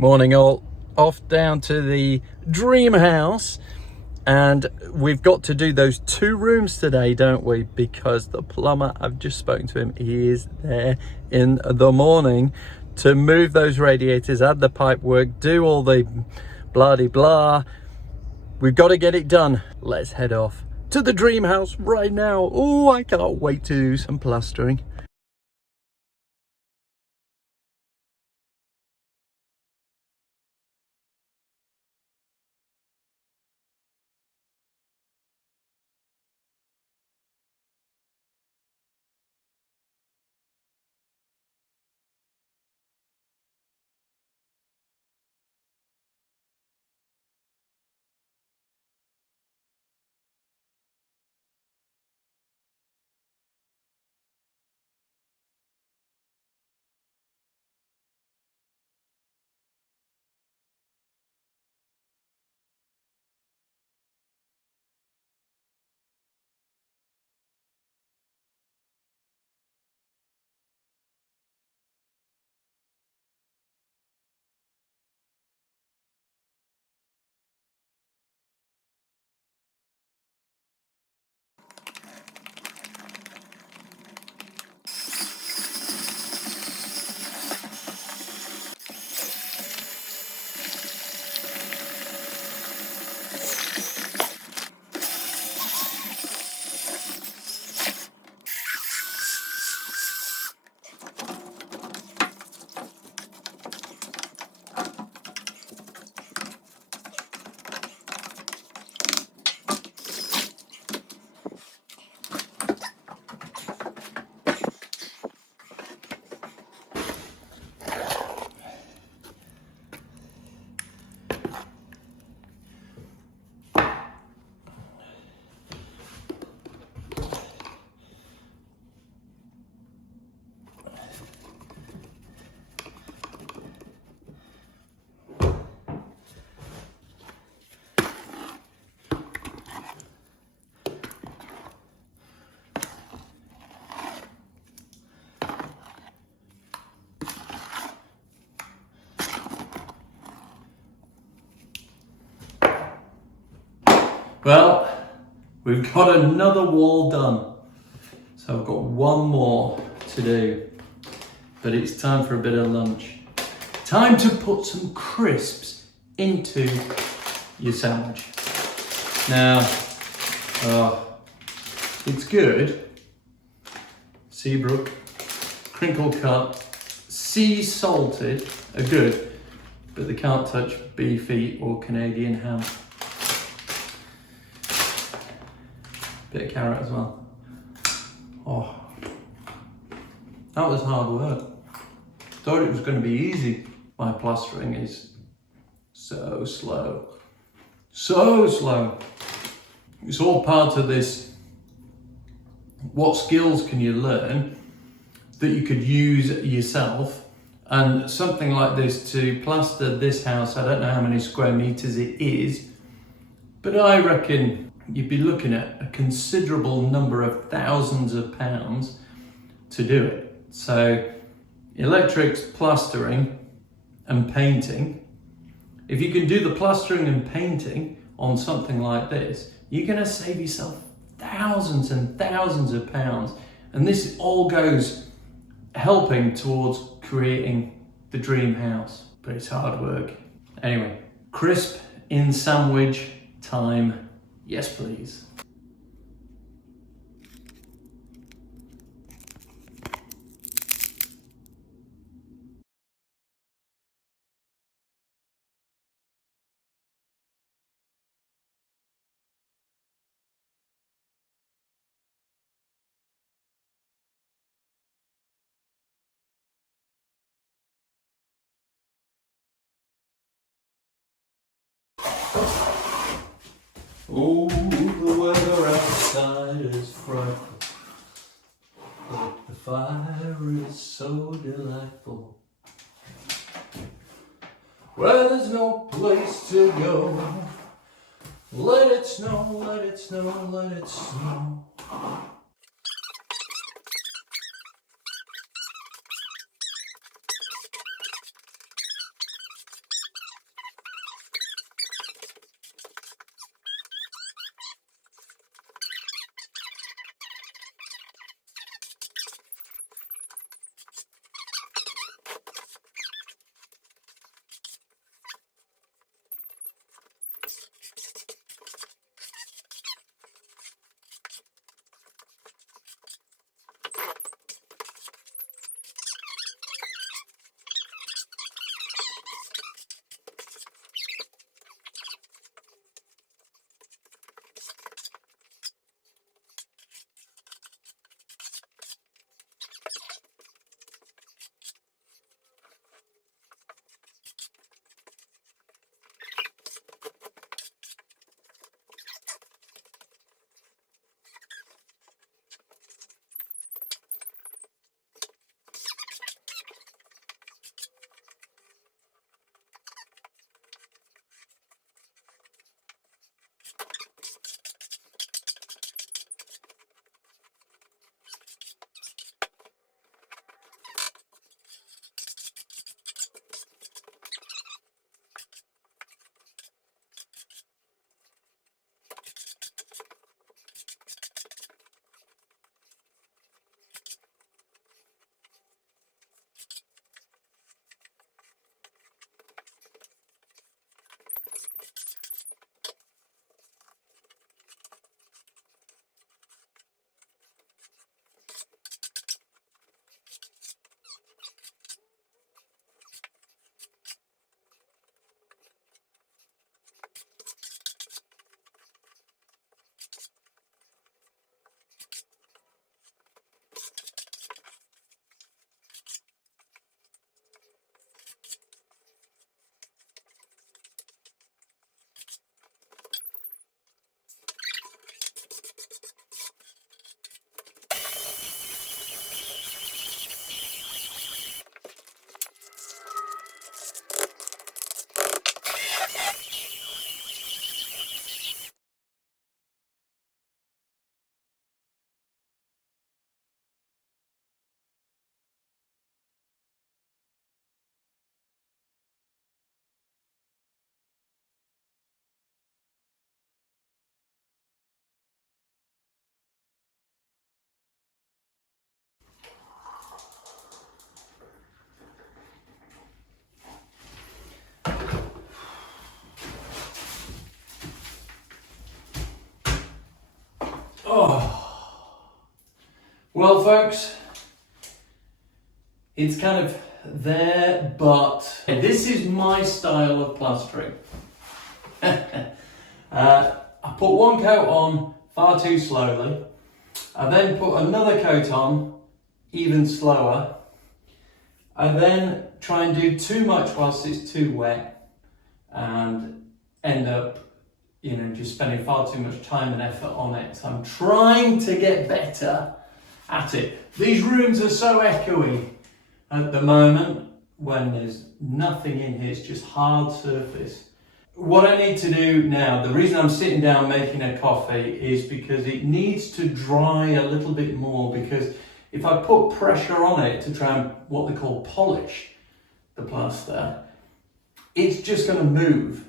Morning all, off down to the dream house, and we've got to do those 2 rooms today, don't we? Because the plumber, I've just spoken to him, he is there in the morning to move those radiators, add the pipe work, do all the blah-de-blah. We've got to get it done. Let's head off to the dream house right now. Oh, I can't wait to do some plastering. Well, we've got another wall done, so I've got one more to do, but it's time for a bit of lunch. Time to put some crisps into your sandwich. Now, it's good. Seabrook, crinkle cut, sea salted are good, but they can't touch beefy or Canadian ham. Bit of carrot as well. Oh, that was hard work. Thought it was going to be easy. My plastering is so slow. So slow. It's all part of this. What skills can you learn that you could use yourself? And something like this, to plaster this house, I don't know how many square meters it is, but I reckon you'd be looking at a considerable number of thousands of pounds to do it. So electrics, plastering and painting. If you can do the plastering and painting on something like this, you're going to save yourself thousands and thousands of pounds. And this all goes helping towards creating the dream house. But it's hard work. Anyway, crisp in sandwich time. Yes, please. Oh, the weather outside is frightful, but the fire is so delightful. Where there's no place to go, let it snow, let it snow, let it snow. Well, folks, it's kind of there, but this is my style of plastering. I put one coat on far too slowly. I then put another coat on even slower. I then try and do too much whilst it's too wet and end up, just spending far too much time and effort on it. So I'm trying to get better at it. These rooms are so echoey at the moment when there's nothing in here, it's just hard surface. What I need to do now, the reason I'm sitting down making a coffee is because it needs to dry a little bit more, because if I put pressure on it to try and what they call polish the plaster, it's just going to move,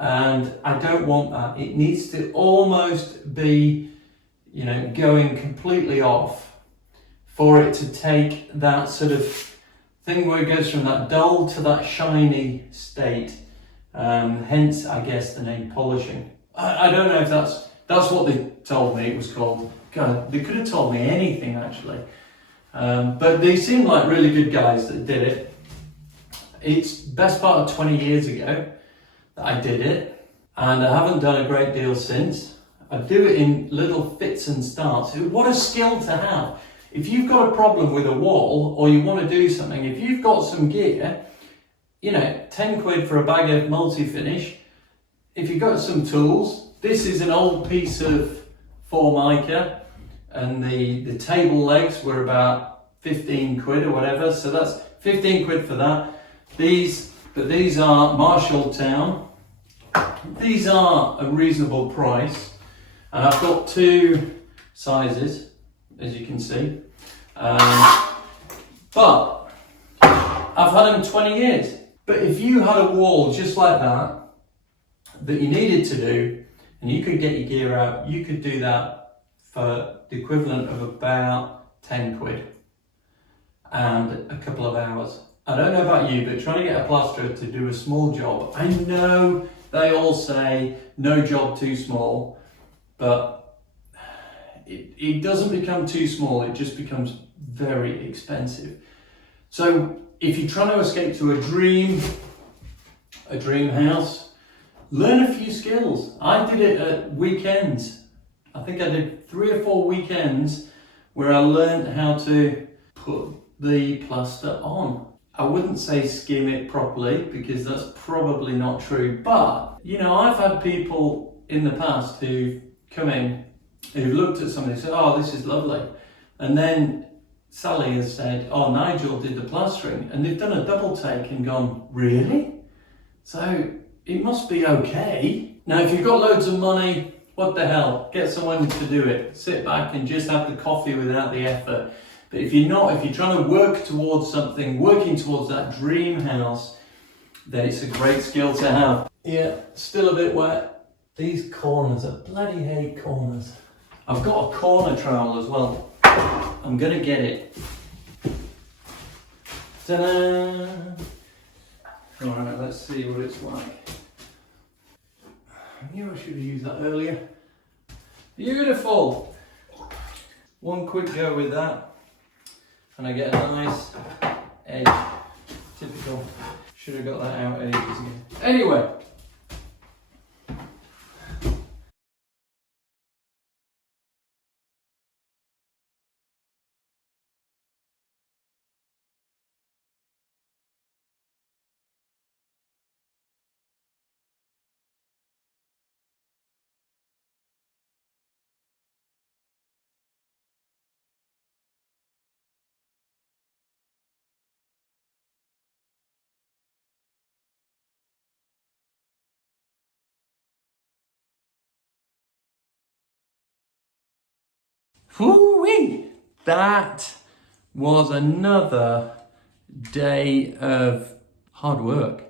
and I don't want that. It needs to almost be, going completely off for it to take that sort of thing where it goes from that dull to that shiny state. Hence, I guess, the name polishing. I don't know if that's what they told me it was called. God, they could have told me anything, actually. But they seem like really good guys that did it. It's best part of 20 years ago that I did it, and I haven't done a great deal since. I do it in little fits and starts. What a skill to have. If you've got a problem with a wall, or you want to do something, if you've got some gear, 10 quid for a bag of multi-finish. If you've got some tools, this is an old piece of Formica, and the table legs were about 15 quid or whatever, so that's 15 quid for that. These are Marshalltown. These are a reasonable price, and I've got two sizes, as you can see. But I've had them 20 years. But if you had a wall just like that you needed to do, and you could get your gear out, you could do that for the equivalent of about 10 quid and a couple of hours. I don't know about you, but trying to get a plasterer to do a small job, I know they all say no job too small, but it doesn't become too small, it just becomes very expensive. So if you're trying to escape to a dream house, learn a few skills. I did it at weekends. I think I did 3 or 4 weekends where I learned how to put the plaster on. I wouldn't say skim it properly, because that's probably not true, but I've had people in the past who've come in, who've looked at something and said, oh, this is lovely, and then Sally has said, oh, Nigel did the plastering, and they've done a double take and gone, really? So it must be okay. Now, if you've got loads of money, what the hell? Get someone to do it. Sit back and just have the coffee without the effort. But if you're not, if you're trying to work towards something, working towards that dream house, then it's a great skill to have. Yeah, still a bit wet. These corners are bloody hate corners. I've got a corner trowel as well. I'm gonna get it. Ta-da! Alright, let's see what it's like. I knew I should have used that earlier. Beautiful! One quick go with that, and I get a nice edge. Typical. Should have got that out ages ago. Anyway. Whoo-wee! That was another day of hard work.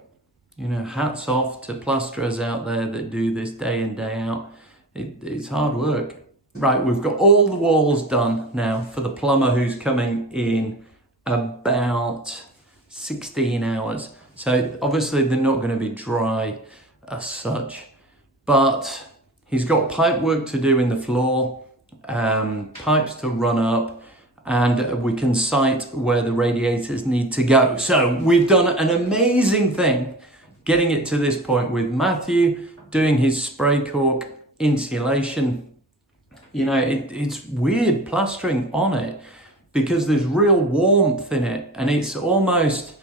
Hats off to plasterers out there that do this day in, day out. It's hard work. Right, we've got all the walls done now for the plumber who's coming in about 16 hours. So obviously they're not going to be dry as such, but he's got pipe work to do in the floor, pipes to run up, and we can sight where the radiators need to go. So we've done an amazing thing getting it to this point with Matthew doing his spray cork insulation. You know, it's weird plastering on it because there's real warmth in it, and it's almost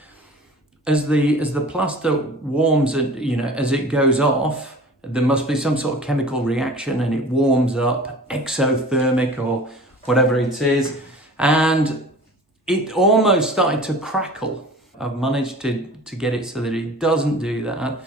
as the plaster warms and, you know, as it goes off, there must be some sort of chemical reaction and it warms up, exothermic or whatever it is, and it almost started to crackle. I've managed to get it so that it doesn't do that.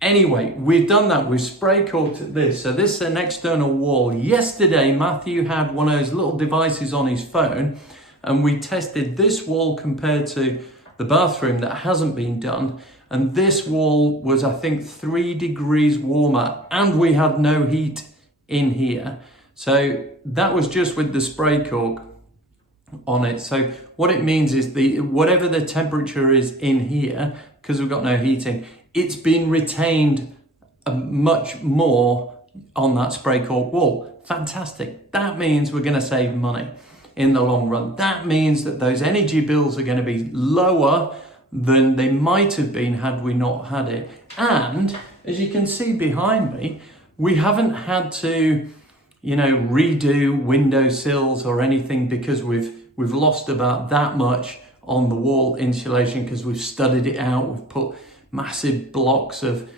Anyway, we've done that. We've spray corked this. So this is an external wall. Yesterday, Matthew had one of those little devices on his phone, and we tested this wall compared to the bathroom that hasn't been done. And this wall was, I think, 3 degrees warmer, and we had no heat in here. So that was just with the spray cork on it. So what it means is whatever the temperature is in here, because we've got no heating, it's been retained much more on that spray cork wall. Fantastic. That means we're going to save money in the long run. That means that those energy bills are going to be lower than they might have been had we not had it. And as you can see behind me, we haven't had to, you know, redo windowsills or anything because we've lost about that much on the wall insulation because we've studied it out. We've put massive blocks of,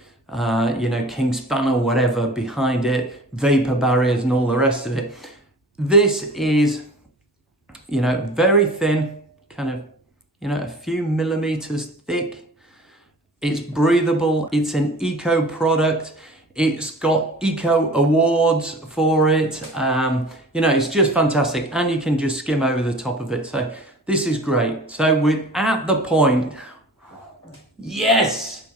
you know, king span or whatever behind it, vapor barriers and all the rest of it. This is, you know, very thin, kind of, you know, a few millimeters thick. It's breathable. It's an eco product. It's got eco awards for it. You know, it's just fantastic. And you can just skim over the top of it. So this is great. So we're at the point, yes,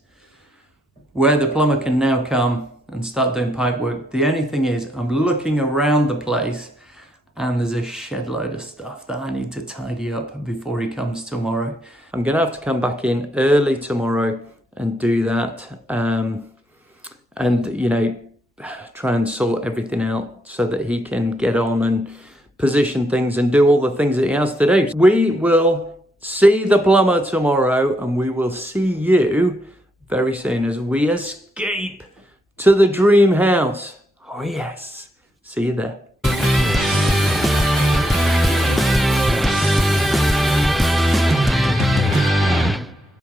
where the plumber can now come and start doing pipe work. The only thing is I'm looking around the place and there's a shed load of stuff that I need to tidy up before he comes tomorrow. I'm gonna have to come back in early tomorrow and do that. And, you know, try and sort everything out so that he can get on and position things and do all the things that he has to do. We will see the plumber tomorrow, and we will see you very soon as we escape to the dream house. Oh yes, see you there.